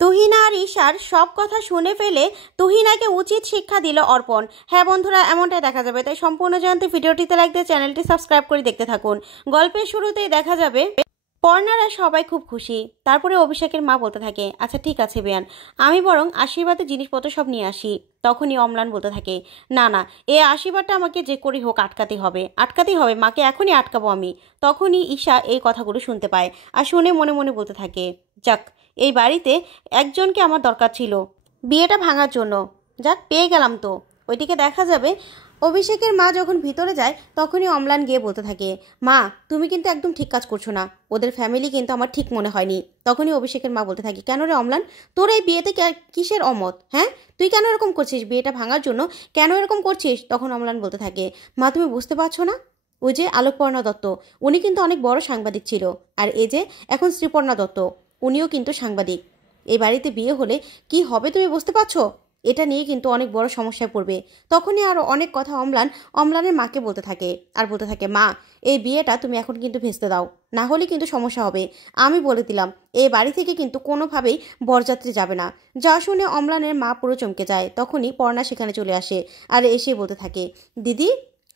তুহিনা আর ঈশার সব কথা শুনে ফেলে তুহিনাকে উচিত শিক্ষা দিল অর্পণ। হ্যাঁ বন্ধুরা, এমনটাই দেখা যাবে, তাই সম্পূর্ণ জানতে ভিডিওটিতে লাইক দিয়ে চ্যানেলটি সাবস্ক্রাইব করে দেখতে থাকুন। গল্পের শুরুতেই দেখা যাবে পর্ণারা সবাই খুব খুশি। তারপরে অভিষেকের মা বলতে থাকে, আচ্ছা ঠিক আছে বেয়ান, আমি বরং আশীর্বাদের জিনিসপত্র সব নিয়ে আসি। তখনই অম্লান বলতে থাকে, না না, এই আশীর্বাদটা আমাকে যে করেই হোক আটকাতেই হবে, মাকে এখনই আটকাবো আমি। তখনই ঈশা এই কথাগুলো শুনতে পায় আর শুনে মনে মনে বলতে থাকে, যাক, এই বাড়িতে একজনকে আমার দরকার ছিল বিয়েটা ভাঙার জন্য, যাক পেয়ে গেলাম তো। ওইদিকে দেখা যাবে অভিষেকের মা যখন ভিতরে যায় তখনই অম্লান গিয়ে বলতে থাকে, মা তুমি কিন্তু একদম ঠিক কাজ করছো না, ওদের ফ্যামিলি কিন্তু আমার ঠিক মনে হয়নি। তখনই অভিষেকের মা বলতে থাকে, কেন রে অম্লান, তোর এই বিয়েতে কিসের অমত? হ্যাঁ, তুই কেন এরকম করছিস বিয়েটা ভাঙার জন্য, কেন এরকম করছিস? তখন অম্লান বলতে থাকে, মা তুমি বুঝতে পারছো না, ওই যে আলোকপর্ণা দত্ত, উনি কিন্তু অনেক বড় সাংবাদিক ছিল, আর এই যে এখন শ্রীপর্ণা দত্ত, উনিও কিন্তু সাংবাদিক। এই বাড়িতে বিয়ে হলে কি হবে তুমি বুঝতে পারছো? এটা নিয়ে কিন্তু অনেক বড় সমস্যায় পড়বে। তখনই আরও অনেক কথা অম্লানের মাকে বলতে থাকে আর বলতে থাকে, মা এই বিয়েটা তুমি এখন কিন্তু ভেস্তে দাও, না হলে কিন্তু সমস্যা হবে। আমি বলে দিলাম এই বাড়ি থেকে কিন্তু কোনোভাবেই বরযাত্রী যাবে না। যা শুনে অম্লানের মা পুরো চমকে যায়। তখনই পর্ণা সেখানে চলে আসে আর এসে বলতে থাকে, দিদি।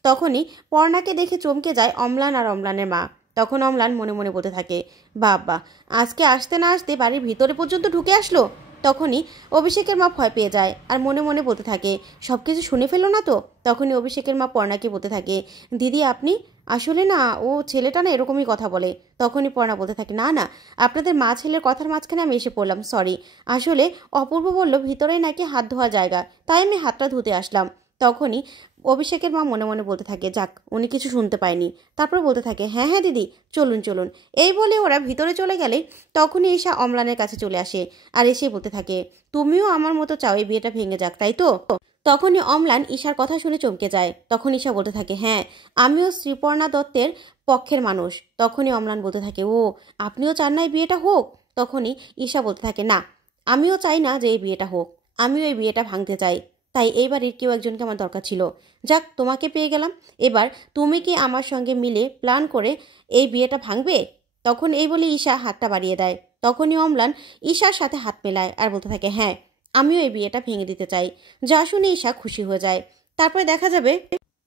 তখনই পর্ণাকে দেখে চমকে যায় অম্লান আর অম্লানের মা। তখন অম্লান মনে মনে বলতে থাকে, বাবা, আজকে আসতে না আসতে বাড়ির ভিতরে পর্যন্ত ঢুকে আসলো। তখনই অভিষেকের মা ভয় পেয়ে যায় আর মনে মনে বলতে থাকে, সব কিছু শুনে ফেললো না তো? তখনই অভিষেকের মা পর্ণাকে বলতে থাকে, দিদি আপনি আসলে না, ও ছেলেটা না এরকমই কথা বলে। তখনই পর্ণা বলতে থাকে, না না, আপনাদের মা ছেলের কথার মাঝখানে আমি এসে পড়লাম, সরি। আসলে অপূর্ব বলল ভিতরেই নাকি হাত ধোয়া জায়গা, তাই আমি হাতটা ধুতে আসলাম। তখনই অভিষেকের মা মনে মনে বলতে থাকে, যাক উনি কিছু শুনতে পায়নি। তারপর বলতে থাকে, হ্যাঁ হ্যাঁ দিদি, চলুন চলুন। এই বলে ওরা ভিতরে চলে গেলে তখনই ঈশা অম্লানের কাছে চলে আসে আর এসে বলতে থাকে, তুমিও আমার মতো চাও এই বিয়েটা ভেঙে যাক, তাই তো? তখনই অম্লান ঈশার কথা শুনে চমকে যায়। তখন ঈশা বলতে থাকে, হ্যাঁ, আমিও শ্রীপর্ণা দত্তের পক্ষের মানুষ। তখনই অম্লান বলতে থাকে, ও আপনিও চান না এই বিয়েটা হোক? তখনই ঈশা বলতে থাকে, না, আমিও চাই না যে এই বিয়েটা হোক, আমিও এই বিয়েটা ভাঙতে চাই। তাই এই বাড়ির কেউ একজনকে আমার দরকার ছিল, যাক তোমাকে পেয়ে গেলাম। এবার তুমি কি আমার সঙ্গে মিলে প্ল্যান করে এই বিয়েটা ভাঙবে? তখন এই বলে ঈশা হাতটা বাড়িয়ে দেয়। তখনই অম্লান ঈশার সাথে হাত মেলায় আর বলতে থাকে, হ্যাঁ, আমিও এই বিয়েটা ভেঙে দিতে চাই। যা শুনে ঈশা খুশি হয়ে যায়। তারপরে দেখা যাবে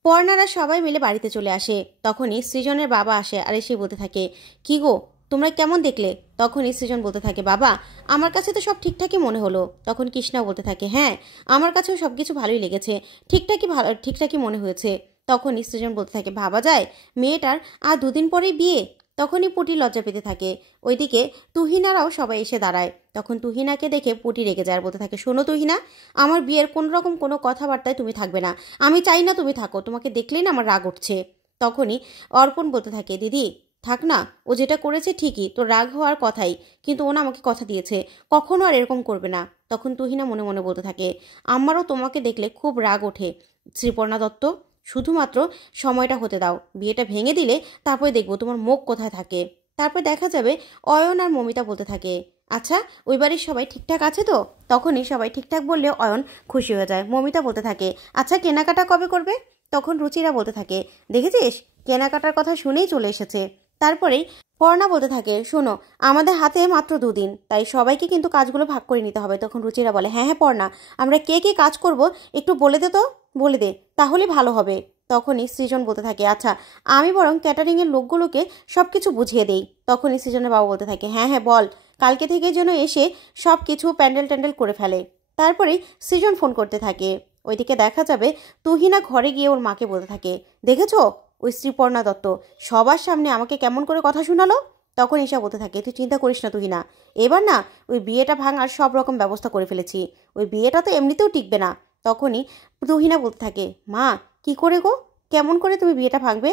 পর্ণারা সবাই মিলে বাড়িতে চলে আসে। তখনই সৃজনের বাবা আসে আর এসে বলতে থাকে, কি গো তোমরা কেমন দেখলে? তখনই সৃজন বলতে থাকে, বাবা আমার কাছে তো সব ঠিকঠাকই মনে হলো। তখন কৃষ্ণাও বলতে থাকে, হ্যাঁ আমার কাছেও সব কিছু ভালোই লেগেছে, ঠিকঠাকই মনে হয়েছে। তখনই সৃজন বলতে থাকে, ভাবা যায় মেয়েটার আর দুদিন পরেই বিয়ে। তখনই পুটি লজ্জা পেতে থাকে। ওইদিকে তুহিনারাও সবাই এসে দাঁড়ায়। তখন তুহিনাকে দেখে পুটি রেগে যায় আর বলতে থাকে, শোনো তুহিনা, আমার বিয়ের কোনোরকম কোনো কথাবার্তায় তুমি থাকবে না, আমি চাই না তুমি থাকো, তোমাকে দেখলেই না আমার রাগ উঠছে। তখনই অর্পণ বলতে থাকে, দিদি থাক না, ও যেটা করেছে ঠিকই, তোর রাগ হওয়ার কথাই, কিন্তু ও না আমাকে কথা দিয়েছে কখনো আর এরকম করবে না। তখন তুহিনা মনে মনে বলতে থাকে, আমারও তোমাকে দেখলে খুব রাগ ওঠে শ্রীপর্ণা দত্ত, শুধুমাত্র সময়টা হতে দাও, বিয়েটা ভেঙে দিলে তারপরে দেখবো তোমার মুখ কোথায় থাকে। তারপর দেখা যাবে অয়ন আর মমিতা বলতে থাকে, আচ্ছা ওই বাড়ির সবাই ঠিকঠাক আছে তো? তখনই সবাই ঠিকঠাক বললে অয়ন খুশি হয়ে যায়। মমিতা বলতে থাকে, আচ্ছা কেনাকাটা কবে করবে? তখন রুচিরা বলতে থাকে, দেখেছিস কেনাকাটার কথা শুনেই চলে এসেছে। তারপরেই পর্ণা বলতে থাকে, শোনো আমাদের হাতে মাত্র দুদিন, তাই সবাইকে কিন্তু কাজগুলো ভাগ করে নিতে হবে। তখন রুচিরা বলে, হ্যাঁ হ্যাঁ পর্ণা, আমরা কে কে কাজ করব একটু বলে দে তো, বলে দে তাহলে ভালো হবে। তখনই সৃজন বলতে থাকে, আচ্ছা আমি বরং ক্যাটারিংয়ের লোকগুলোকে সব কিছু বুঝিয়ে দেই। তখনই সৃজনের বাবা বলতে থাকে, হ্যাঁ হ্যাঁ বল, কালকে থেকে যেন এসে সব কিছু প্যান্ডেল ট্যান্ডেল করে ফেলে। তারপরেই সৃজন ফোন করতে থাকে। ওইদিকে দেখা যাবে তুহিনা ঘরে গিয়ে ওর মাকে বলতে থাকে, দেখেছো ওই শ্রীপর্ণা দত্ত সবার সামনে আমাকে কেমন করে কথা শোনালো। তখন ঈশা বলতে থাকে, তুই চিন্তা করিস না তুহিনা, এবার না ওই বিয়েটা ভাঙার সব রকম ব্যবস্থা করে ফেলেছি, ওই বিয়েটা তো এমনিতেও টিকবে না। তখনই তুহিনা বলতে থাকে, মা কি করে গো, কেমন করে তুমি বিয়েটা ভাঙবে,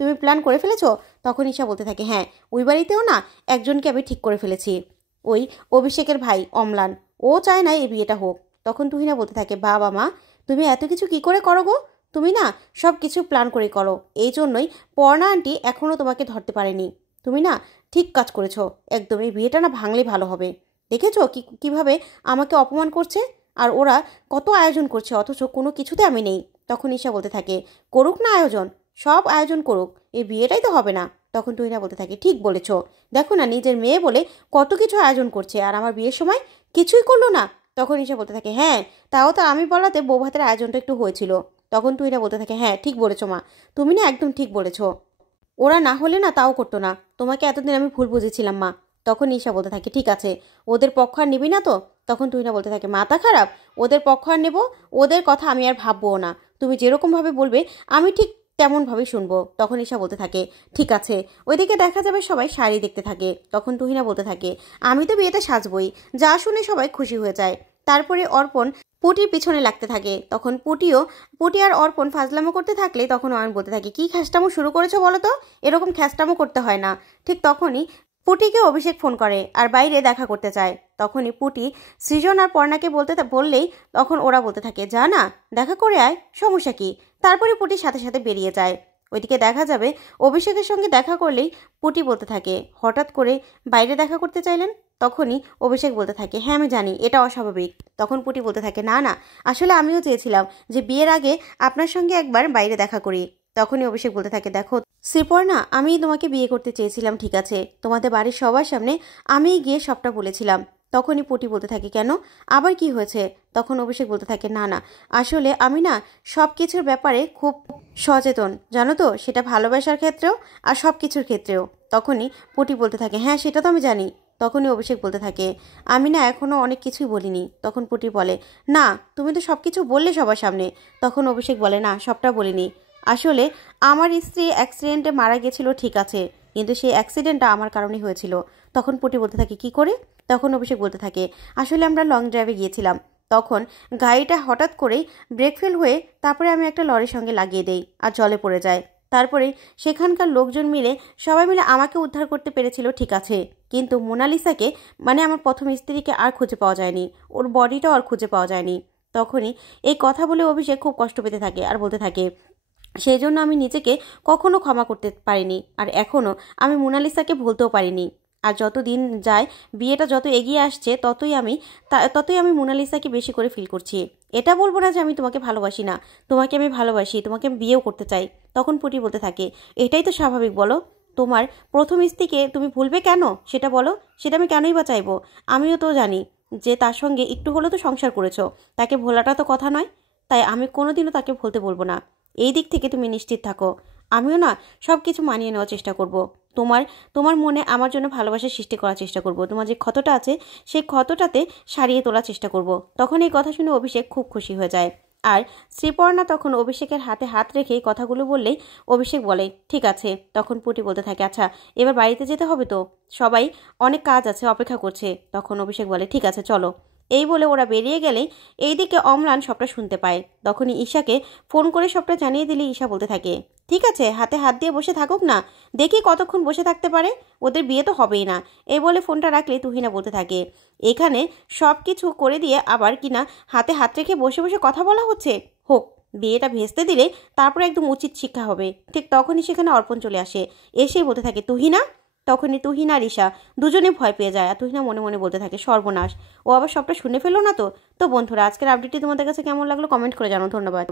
তুমি প্ল্যান করে ফেলেছো? তখন ঈশা বলতে থাকে, হ্যাঁ ওই বাড়িতেও না একজনকে আমি ঠিক করে ফেলেছি, ওই অভিষেকের ভাই অম্লান, ও চায় না এই বিয়েটা হোক। তখন তুহিনা বলতে থাকে, বাবা মা তুমি এত কিছু কি করে করো গো, তুমি না সব কিছু প্ল্যান করে করো, এই জন্যই পর্ণা আন্টি এখনও তোমাকে ধরতে পারেনি। তুমি না ঠিক কাজ করেছো, একদম এই বিয়েটা না ভাঙলে ভালো হবে। দেখেছো কিভাবে আমাকে অপমান করছে, আর ওরা কত আয়োজন করছে অথচ কোনো কিছুতে আমি নেই। তখন ঈশা বলতে থাকে, করুক না আয়োজন, সব আয়োজন করুক, এই বিয়েটাই তো হবে না। তখন তুহিনা বলতে থাকে ঠিক বলেছ, দেখো না নিজের মেয়ে বলে কত কিছু আয়োজন করছে আর আমার বিয়ের সময় কিছুই করলো না। তখন ঈশা বলতে থাকে হ্যাঁ, তাও তো আমি বলাতে বউ ভাতের আয়োজনটা একটু হয়েছিল। তখন তুহিনা বলতে থাকে হ্যাঁ ঠিক বলেছো মা, তুমি না একদম ঠিক বলেছো, ওরা না হলে না তাও করতো না, তোমাকে এতদিন আমি ভুল বুঝেছিলাম মা। তখন ঈশা বলতে থাকে ঠিক আছে, ওদের পক্ষ আর নিবি না তো? তখন তুহিনা বলতে থাকে মাথা খারাপ, ওদের পক্ষ আর নেবো? ওদের কথা আমি আর ভাববো না, তুমি যেরকমভাবে বলবে আমি ঠিক তেমনভাবেই শুনবো। তখন ঈশা বলতে থাকে ঠিক আছে। ওইদিকে দেখা যাবে সবাই শাড়ি দেখতে থাকে। তখন তুহিনা বলতে থাকে আমি তো বিয়েতে সাজবই, যা শুনে সবাই খুশি হয়ে যায়। তারপরে অর্পণ পুটির পিছনে লাগতে থাকে। তখন পুটি আর অর্পণ ফাজলামো করতে থাকলে তখন অয়ন বলতে থাকে কি খ্যাস্টামো শুরু করেছো বলো তো, এরকম খ্যাস্টামো করতে হয় না। ঠিক তখনই পুটিকে অভিষেক ফোন করে আর বাইরে দেখা করতে চায়। তখনই পুটি সৃজন আর পর্ণাকে বললেই তখন ওরা বলতে থাকে যা না দেখা করে আয়, সমস্যা কি। তারপরে পুটির সাথে সাথে বেরিয়ে যায়। ওইদিকে দেখা যাবে অভিষেকের সঙ্গে দেখা করলেই পুটি বলতে থাকে হঠাৎ করে বাইরে দেখা করতে চাইলেন। তখনই অভিষেক বলতে থাকে হ্যাঁ আমি জানি এটা অস্বাভাবিক। তখন পুটি বলতে থাকে না না, আসলে আমিও চেয়েছিলাম যে বিয়ের আগে আপনার সঙ্গে একবার বাইরে দেখা করি। তখনই অভিষেক বলতে থাকে দেখো শ্রীপর্ণা, আমি তোমাকে বিয়ে করতে চেয়েছিলাম ঠিক আছে, তোমাদের বাড়ির সবার সামনে আমি গিয়ে সবটা বলেছিলাম। তখনই পুটি বলতে থাকে কেন, আবার কি হয়েছে? তখন অভিষেক বলতে থাকে না না, আসলে আমি না সব কিছুর ব্যাপারে খুব সচেতন জানো তো, সেটা ভালোবাসার ক্ষেত্রেও আর সব কিছুর ক্ষেত্রেও। তখনই পুটি বলতে থাকে হ্যাঁ সেটা তো আমি জানি। তখনই অভিষেক বলতে থাকে আমি না এখনও অনেক কিছুই বলিনি। তখন পুটি বলে না তুমি তো সব কিছু বললে সবার সামনে। তখন অভিষেক বলে না সবটা বলিনি, আসলে আমার স্ত্রী অ্যাক্সিডেন্টে মারা গেছিল ঠিক আছে, কিন্তু সেই অ্যাক্সিডেন্টটা আমার কারণেই হয়েছিল। তখন পুটি বলতে থাকে কি করে? তখন অভিষেক বলতে থাকে আসলে আমরা লং ড্রাইভে গিয়েছিলাম, তখন গাড়িটা হঠাৎ করেই ব্রেক ফেল হয়ে তারপরে আমি একটা লরির সঙ্গে লাগিয়ে দেই আর জলে পড়ে যায়। তারপরে সেখানকার লোকজন মিলে সবাই মিলে আমাকে উদ্ধার করতে পেরেছিল ঠিক আছে, কিন্তু মোনালিসাকে মানে আমার প্রথম স্ত্রীকে আর খুঁজে পাওয়া যায়নি, ওর বডিটাও আর খুঁজে পাওয়া যায়নি। তখনই এই কথা বলে অভিষেক খুব কষ্ট পেতে থাকে আর বলতে থাকে সেই জন্য আমি নিজেকে কখনো ক্ষমা করতে পারিনি, আর এখনও আমি মোনালিসাকে ভুলতেও পারিনি। আর যত দিন যায় বিয়েটা যত এগিয়ে আসছে ততই আমি মোনালিসাকে বেশি করে ফিল করছি। এটা বলবো না যে আমি তোমাকে ভালোবাসি না, তোমাকে আমি ভালোবাসি, তোমাকে আমি বিয়েও করতে চাই। তখন পুটি বলতে থাকে এটাই তো স্বাভাবিক বলো, তোমার প্রথম স্ত্রীকে তুমি ভুলবে কেন সেটা বলো, সেটা আমি কেনই বা চাইবো? আমিও তো জানি যে তার সঙ্গে একটু হলেও তো সংসার করেছো, তাকে ভোলাটা তো কথা নয়, তাই আমি কোনোদিনও তাকে ভুলতে বলবো না। এই দিক থেকে তুমি নিশ্চিত থাকো, আমিও না সব কিছু মানিয়ে নেওয়ার চেষ্টা করব। তোমার তোমার মনে আমার জন্য ভালোবাসা সৃষ্টি করার চেষ্টা করব, তোমার যে ক্ষতটা আছে সেই ক্ষতটাতে সারিয়ে তোলার চেষ্টা করব। তখন এই কথা শুনে অভিষেক খুব খুশি হয়ে যায়। আর শ্রীপর্ণা তখন অভিষেকের হাতে হাত রেখে এই কথাগুলো বললেই অভিষেক বলে ঠিক আছে। তখন পুটি বলতে থাকে আচ্ছা এবার বাড়িতে যেতে হবে তো, সবাই অনেক কাজ আছে অপেক্ষা করছে। তখন অভিষেক বলে ঠিক আছে চলো। এই বলে ওরা বেরিয়ে গেলে এইদিকে অম্লান সবটা শুনতে পায়। তখনই ঈশাকে ফোন করে সবটা জানিয়ে দিলে ঈশা বলতে থাকে ঠিক আছে হাতে হাত দিয়ে বসে থাকুক না, দেখি কতক্ষণ বসে থাকতে পারে, ওদের বিয়ে তো হবেই না। এই বলে ফোনটা রাখলে তুহিনা বলতে থাকে এখানে সব কিছু করে দিয়ে আবার কিনা হাতে হাত রেখে বসে বসে কথা বলা হচ্ছে, হোক বিয়েটা ভেস্তে দিলে তারপরে একদম উচিত শিক্ষা হবে। ঠিক তখনই সেখানে অর্পণ চলে আসে, এসেই বলতে থাকে তুহিনা। তখনই তুহিনা আর ঈশা দুজনে ভয় পেয়ে যায় আর তুহিনা মনে মনে বলতে থাকে সর্বনাশ, ও আবার সবটা শুনে ফেলো না তো। তো বন্ধুরা আজকের আপডেটটি তোমাদের কাছে কেমন লাগলো কমেন্ট করে জানাও। ধন্যবাদ।